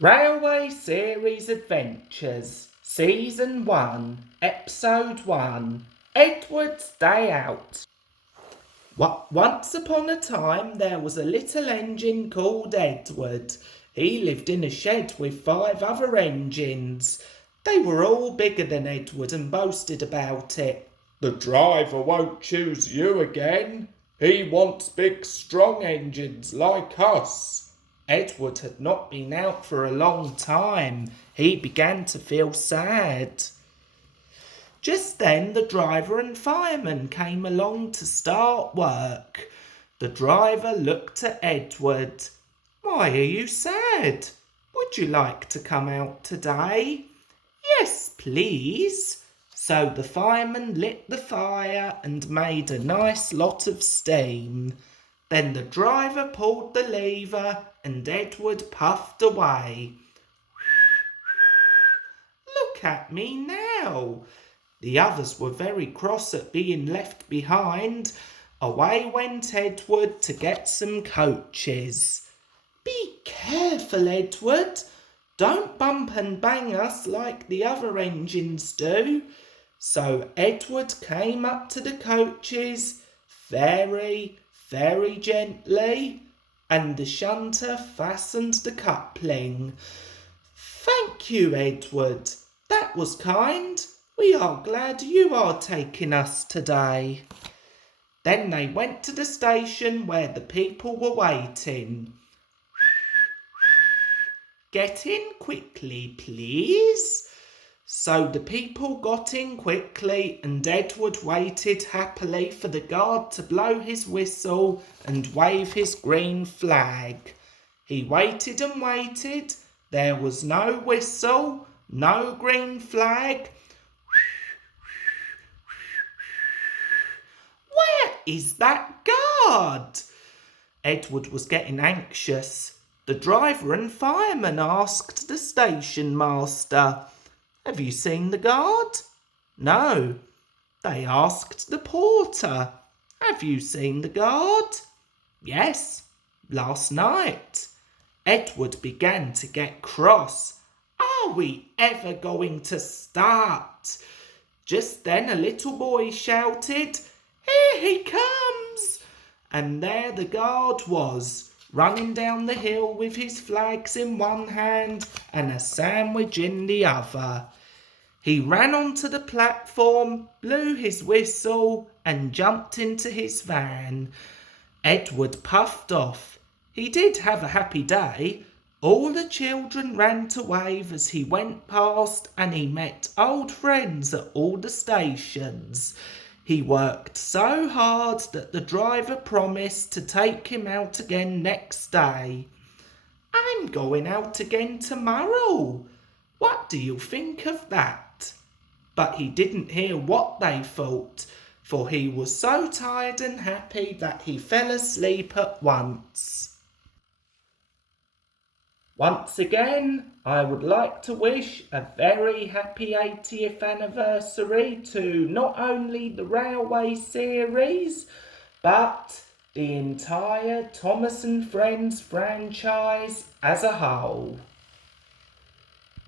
Railway Series Adventures, Season 1, Episode 1, Edward's Day Out. Once upon a time there was a little engine called Edward. He lived in a shed with 5 other engines. They were all bigger than Edward and boasted about it. "The driver won't choose you again. He wants big, strong engines like us." Edward had not been out for a long time. He began to feel sad. Just then the driver and fireman came along to start work. The driver looked at Edward. "Why are you sad? Would you like to come out today?" "Yes, please." So the fireman lit the fire and made a nice lot of steam. Then the driver pulled the lever and Edward puffed away. "Look at me now." The others were very cross at being left behind. Away went Edward to get some coaches. "Be careful, Edward. Don't bump and bang us like the other engines do." So Edward came up to the coaches very gently, and the shunter fastened the coupling. "Thank you, Edward. That was kind. We are glad you are taking us today." Then they went to the station where the people were waiting. "Get in quickly, please." So the people got in quickly and Edward waited happily for the guard to blow his whistle and wave his green flag. He waited and waited. There was no whistle, no green flag. "Where is that guard?" Edward was getting anxious. The driver and fireman asked the station master. "Have you seen the guard?" "No." They asked the porter. "Have you seen the guard?" "Yes, last night." Edward began to get cross. Are we ever going to start? Just then a little boy shouted, "Here he comes!" And there the guard was, running down the hill with his flags in one hand and a sandwich in the other. He ran onto the platform, blew his whistle and jumped into his van. Edward puffed off. He did have a happy day. All the children ran to wave as he went past and he met old friends at all the stations. He worked so hard that the driver promised to take him out again next day. "I'm going out again tomorrow. What do you think of that?" But he didn't hear what they thought, for he was so tired and happy that he fell asleep at once. Once again, I would like to wish a very happy 80th anniversary to not only the Railway Series, but the entire Thomas and Friends franchise as a whole.